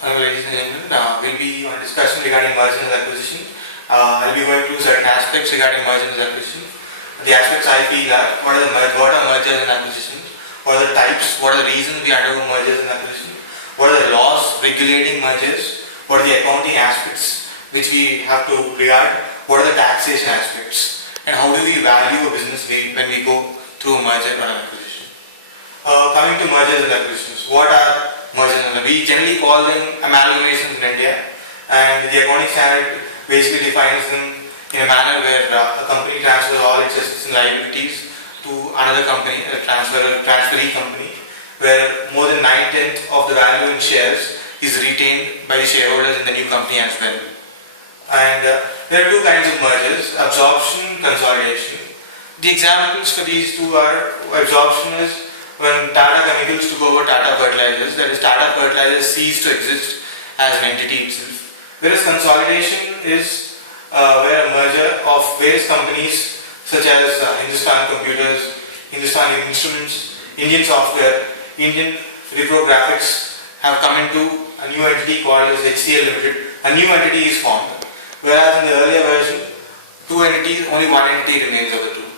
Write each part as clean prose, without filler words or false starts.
Ladies and gentlemen, we'll be on a discussion regarding mergers and acquisition. I'll be going through certain aspects regarding mergers and acquisition. The aspects I feel are what are mergers and acquisitions, what are the types, what are the reasons we undergo mergers and acquisition, what are the laws regulating mergers, what are the accounting aspects which we have to regard, what are the taxation aspects, and how do we value a business when we go through a merger or an acquisition. Coming to mergers and acquisitions, what are mergers? We generally call them amalgamations in India, and the accounting standard basically defines them in a manner where a company transfers all its assets and liabilities to another company, a transferee company, where more than 9/10 of the value in shares is retained by the shareholders in the new company as well. And there are two kinds of mergers: absorption, consolidation. The examples for these two are absorption is when Tata Chemicals took over Tata Fertilizers, that is, Tata Fertilizers ceased to exist as an entity itself. Whereas consolidation is where a merger of various companies such as Hindustan Computers, Hindustan Instruments, Indian Software, Indian Reprographics have come into a new entity called as HCL Limited. A new entity is formed. Whereas in the earlier version, two entities, only one entity remains of the two.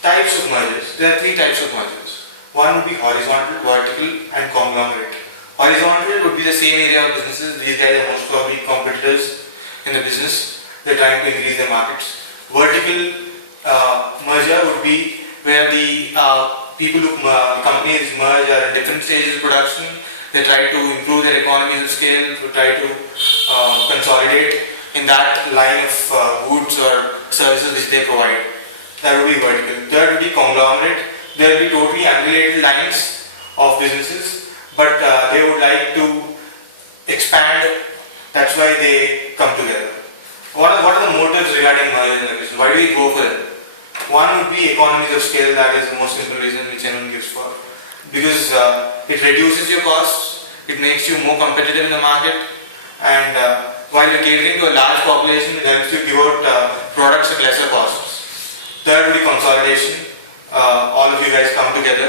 Types of mergers. There are three types of mergers. One would be horizontal, vertical, and conglomerate. Horizontal would be the same area of businesses. These guys are most probably competitors in the business. They're trying to increase their markets. Vertical merger would be where the companies merge are in different stages of production. They try to improve their economies of scale, to try to consolidate in that line of goods or services which they provide. That would be vertical. Third would be conglomerate. There will be totally unrelated lines of businesses, but they would like to expand. That's why they come together. What are the motives regarding mergers and acquisitions? Why do we go for it? One would be economies of scale. That is the most simple reason which anyone gives for. Because it reduces your costs, it makes you more competitive in the market, and while you're catering to a large population, it helps you give out products at lesser costs. Third would be consolidation. All of you guys come together.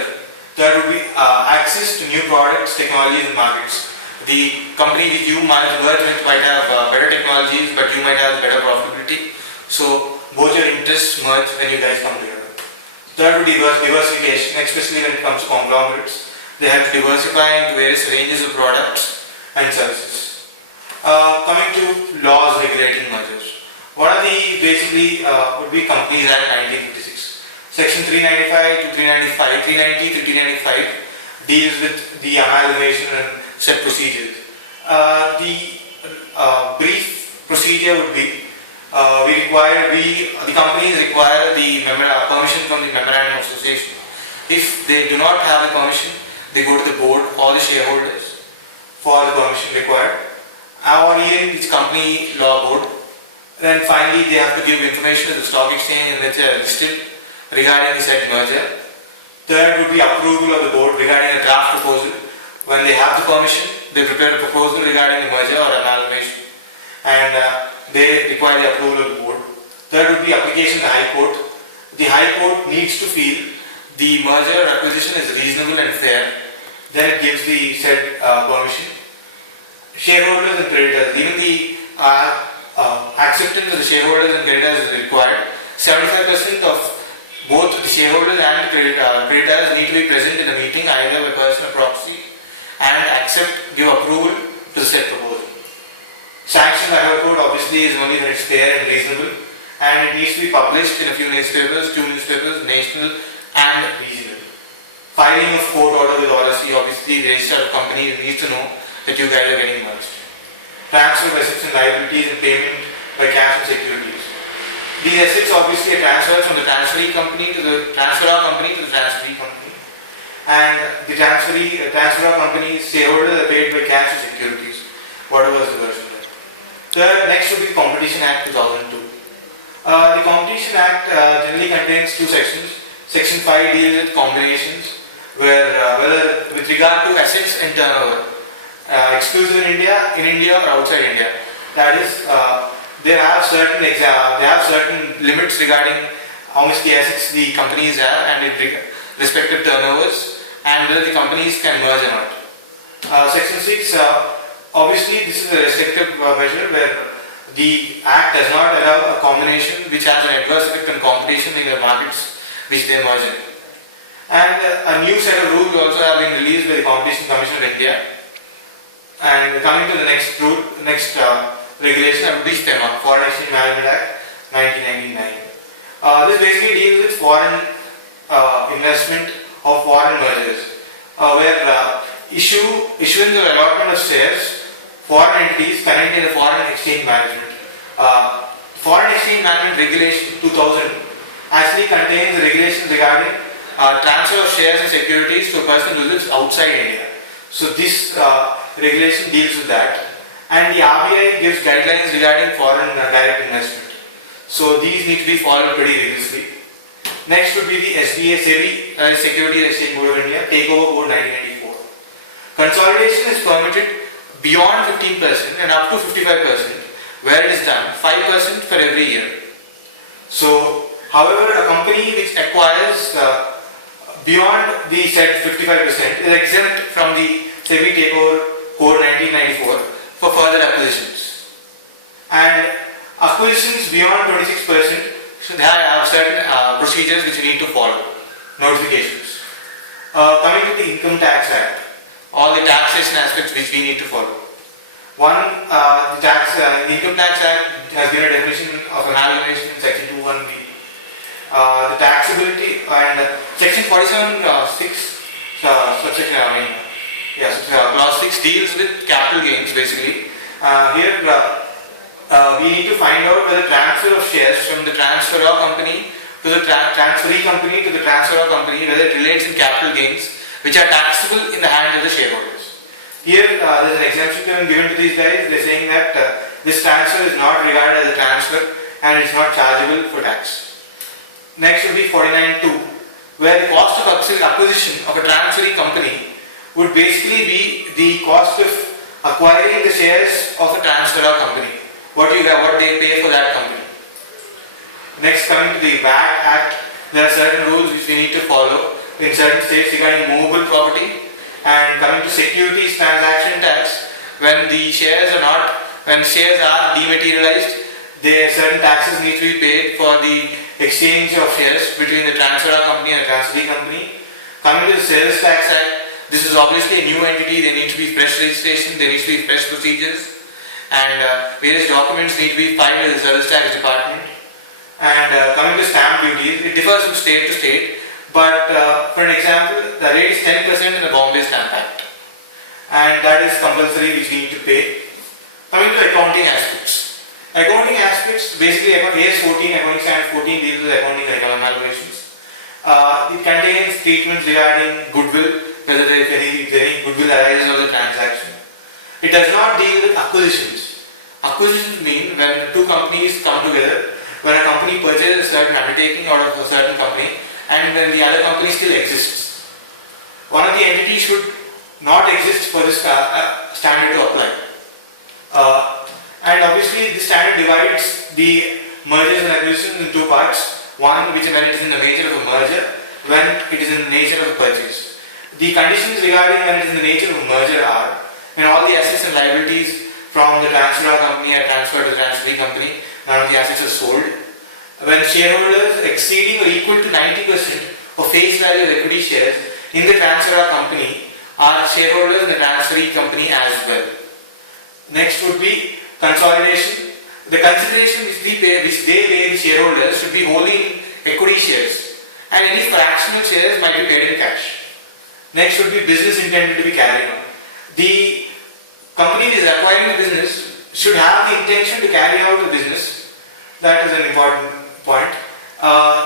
Third would be access to new products, technologies and markets. The company which you might work with might have better technologies, but you might have better profitability. So both your interests merge when you guys come together. Third would be diversification, especially when it comes to conglomerates. They help diversify into various ranges of products and services. Coming to laws regulating mergers. What are the basically would be Companies Act 1956. Section 395 to 395, 390 to 395 deals with the amalgamation and set procedures. The brief procedure would be the companies require the permission from the Memorandum of Association. If they do not have the permission, they go to the board or the shareholders for the permission required, or even the company law board. Then finally they have to give information to the stock exchange in which they are listed regarding the said merger. Third would be approval of the board regarding a draft proposal. When they have the permission, they prepare a proposal regarding the merger or amalgamation, and they require the approval of the board. Third would be application to the High Court. The High Court needs to feel the merger or acquisition is reasonable and fair. Then it gives the said permission. Shareholders and creditors, even the acceptance of the shareholders and creditors is required. 75% of both the shareholders and the creditors need to be present in the meeting, either by person or proxy, and give approval to the said proposal. Sanction by High Court obviously is only when it's fair and reasonable, and it needs to be published in a few newspapers, two newspapers, national and regional. Filing of court order with RSC, obviously the registered company needs to know that you guys are getting merged. Transfer of assets and liabilities and payment by cash and securities. These assets obviously are transferred from the transferee company to the transferor company to the transferee company, and the transferor company's shareholders are paid by cash or securities, whatever is the version there. The next would be Competition Act 2002. The Competition Act generally contains two sections. Section 5 deals with combinations, where whether with regard to assets and turnover, exclusive in India or outside India. That is, they have certain limits regarding how much the assets the companies have and respective turnovers, and whether the companies can merge or not. Section 6 Obviously, this is a restrictive measure where the Act does not allow a combination which has an adverse effect on competition in the markets which they merge in. And a new set of rules also have been released by the Competition Commission of India. And coming to the next regulation, would be STEMA, Foreign Exchange Management Act 1999. This basically deals with foreign investment of foreign mergers, where issuance or allotment of shares, foreign entities connected to foreign exchange management. Foreign Exchange Management Regulation 2000 actually contains the regulations regarding transfer of shares and securities to a person who lives outside India. So this regulation deals with that, and the RBI gives guidelines regarding foreign direct investment. So these need to be followed pretty rigorously. Next would be the SEBI, Securities Exchange Board of India, Takeover Code 1994. Consolidation is permitted beyond 15% and up to 55%, where it is done 5% for every year. So, however, a company which acquires beyond the said 55% is exempt from the SEBI Takeover Code 1994 for further acquisitions. And acquisitions beyond 26% should have certain procedures which you need to follow, notifications. Coming to the Income Tax Act, all the taxation aspects which we need to follow. One, the Income Tax Act has given a definition of amalgamation in Section 21B. The taxability and Section 47(6), Clause 6 deals with capital gains basically. Here we need to find out whether transfer of shares from the transferor company to the transferee company to the transferor company, whether it relates in capital gains which are taxable in the hands of the shareholders. Here there is an exemption given to these guys. They are saying that this transfer is not regarded as a transfer and it is not chargeable for tax. Next would be 49(2), where the cost of acquisition of a transferee company would basically be the cost of acquiring the shares of a transferor company. What they pay for that company. Next, coming to the VAT Act, there are certain rules which we need to follow in certain states regarding movable property. And coming to securities transaction tax, when shares are dematerialized, certain taxes need to be paid for the exchange of shares between the transferor company and the transferee company. Coming to the Sales Tax Act, this is obviously a new entity. There needs to be fresh registration, there needs to be fresh procedures, and various documents need to be filed with the Service Tax Department. And coming to stamp duties, it differs from state to state, but for an example, the rate is 10% in the Bombay Stamp Act, and that is compulsory which we need to pay. Coming to accounting aspects. Accounting aspects, basically AS 14, Accounting Standard 14 deals with accounting and amalgamations. It contains treatments regarding goodwill, whether any goodwill arises of the transaction. It does not deal with acquisitions. Acquisitions mean when two companies come together, when a company purchases a certain undertaking out of a certain company and when the other company still exists. One of the entities should not exist for this standard to apply. And obviously this standard divides the mergers and acquisitions in two parts. One, which when it is in the nature of a merger, when it is in the nature of a purchase. The conditions regarding when it is in the nature of a merger are when all the assets and liabilities from the transferor company are transferred to the transferee company, none of the assets are sold. When shareholders exceeding or equal to 90% of face value of equity shares in the transferor company are shareholders in the transferee company as well. Next would be consolidation. The consideration which they pay the shareholders should be wholly in equity shares, and any fractional shares might be paid in cash. Next would be business intended to be carried on. The company that is acquiring the business should have the intention to carry out the business. That is an important point.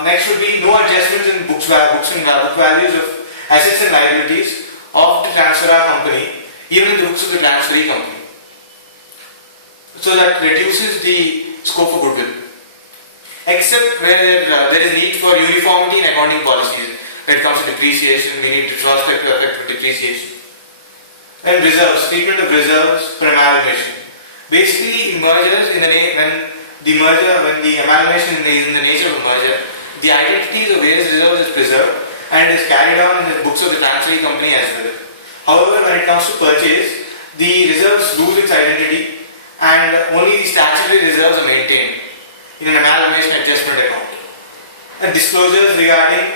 Next would be no adjustments in book values of assets and liabilities of the transferor company, even in the books of the transferee company. So that reduces the scope of goodwill. Except where there is need for uniformity in accounting policies. When it comes to depreciation, we need retrospective effect of depreciation. And reserves, treatment of reserves for amalgamation. Basically, in mergers, when the amalgamation is in the nature of a merger, the identities of various reserves is preserved and is carried on in the books of the transferee company as well. However, when it comes to purchase, the reserves lose its identity and only the statutory reserves are maintained in an amalgamation adjustment account. And disclosures regarding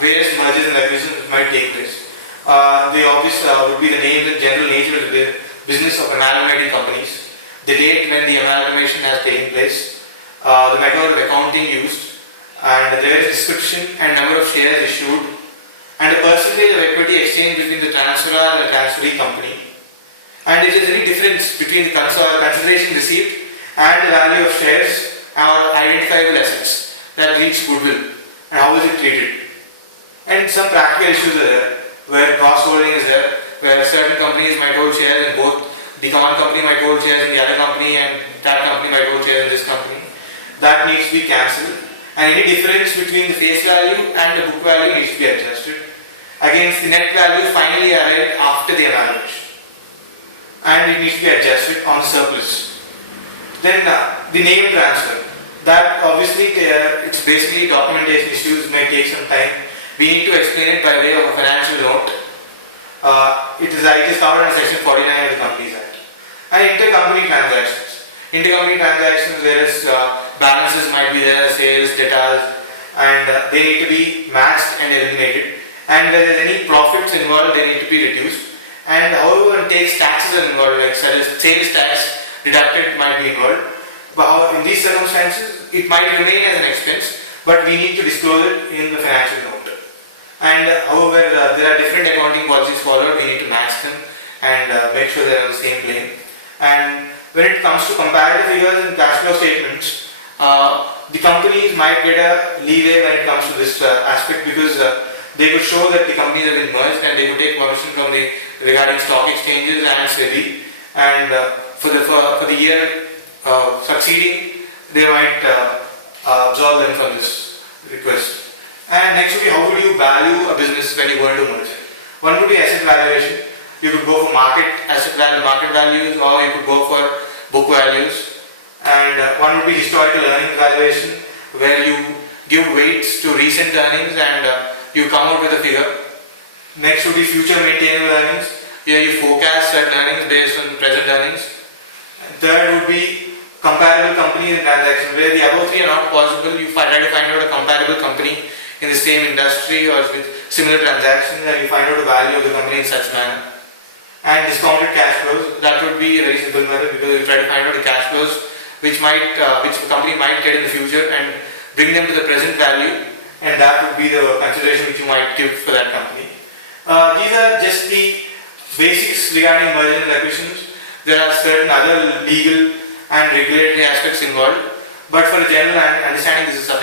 various mergers and acquisitions might take place. The obvious would be the name and general nature of the business of amalgamating companies, the date when the amalgamation has taken place, the method of accounting used, and there is description and number of shares issued, and the percentage of equity exchange between the transferor and the transferee company, and if there is any difference between the consideration received and the value of shares or identifiable assets that reach goodwill, and how is it treated. And some practical issues are there, where cross-holding is there, where certain companies might hold shares in both, the one company might hold shares in the other company and that company might hold shares in this company. That needs to be cancelled, and any difference between the face value and the book value needs to be adjusted against the net value finally arrived after the amalgamation, and it needs to be adjusted on surplus. Then the name transfer, that obviously it's basically documentation issues, may take some time. We need to explain it by way of a financial note. It is covered under section 49 of the Companies Act. And intercompany transactions. Intercompany transactions, whereas balances might be there, sales, debtors, and they need to be matched and eliminated. And where there is any profits involved, they need to be reduced. And however one takes taxes are involved, like sales tax deducted might be involved. But in these circumstances, it might remain as an expense, but we need to disclose it in the financial note. And however, there are different accounting policies followed, we need to match them and make sure they are on the same plane. And when it comes to comparative figures and cash flow statements, the companies might get a leeway when it comes to this aspect, because they could show that the companies have been merged and they could take permission from the regarding stock exchanges and SEBI, and for the year succeeding, they might absolve them from this request. And next would be, how would you value a business when you go into merger? One would be asset valuation. You could go for market values, or you could go for book values. And one would be historical earnings valuation, where you give weights to recent earnings and you come out with a figure. Next would be future maintainable earnings. Here you forecast certain earnings based on present earnings. Third would be comparable companies and transactions, where the above three are not possible. You try to find out a comparable company in the same industry or with similar transactions, and you find out the value of the company in such manner. And discounted cash flows, that would be a very simple method, because you try to find out the cash flows which the company might get in the future and bring them to the present value, and that would be the consideration which you might give for that company. These are just the basics regarding mergers and acquisitions. There are certain other legal and regulatory aspects involved, but for a general understanding, this is sufficient.